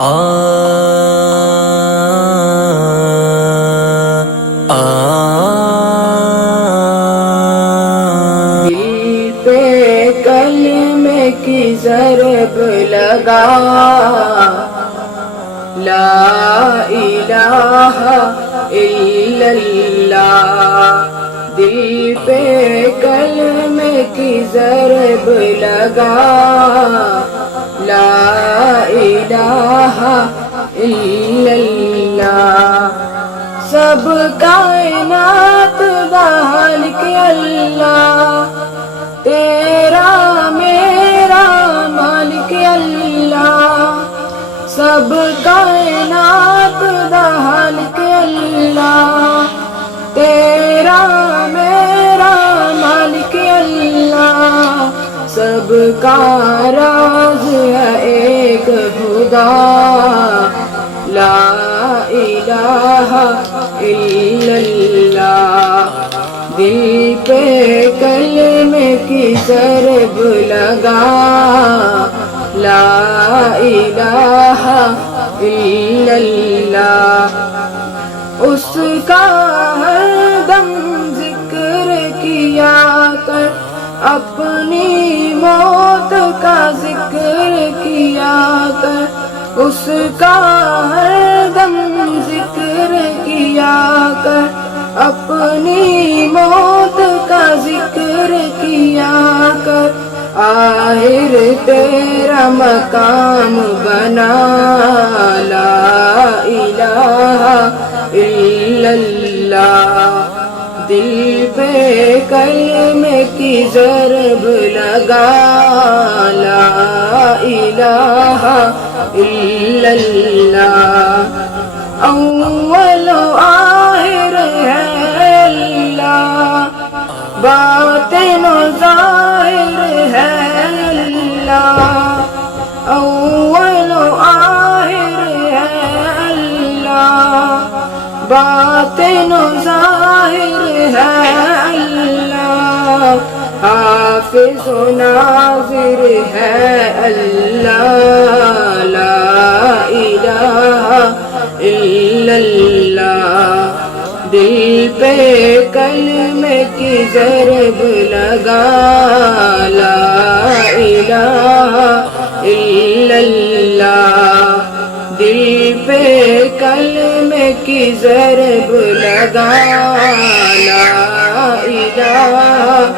دل پہ کلمے کی ضرب لگا، لا الہ الا اللہ۔ دل پہ کلمے کی ضرب لگا، لا الہ الا اللہ۔ سب کائنات دا خالق اللہ، تیرا میرا مالک اللہ۔ سب کائنات دا خالق اللہ، تیرا میرا مالک اللہ۔ سب کا راز ہے ایک خدا، لا الہ الا اللہ۔ دل پہ کلمے کی ضرب لگا، لا الہ الا اللہ۔ اس کا ہر دم ذکر کیا کر، اپنی موت کا ذکر کیا کر۔ اس کا ہر دم ذکر کیا کر، اپنی موت کا ذکر کیا کر۔ آخر تیرا مقام بنا، لا الہ الا اللہ۔ دل پہ کلمے کی ضرب لگا، لا الہ الا اللہ۔ اول و آخر ہے اللہ، باطن و ظاہر ہے اللہ۔ اول و آخر ہے اللہ، باطن و ظاہر ہے اللہ۔ حافظ و ناظر ہے اللہ، لا الہ الا اللہ۔ دل پہ کلمے کی ضرب لگا، لا الہ الا اللہ۔ دل پہ کلمے کی ضرب لگا، لا الہ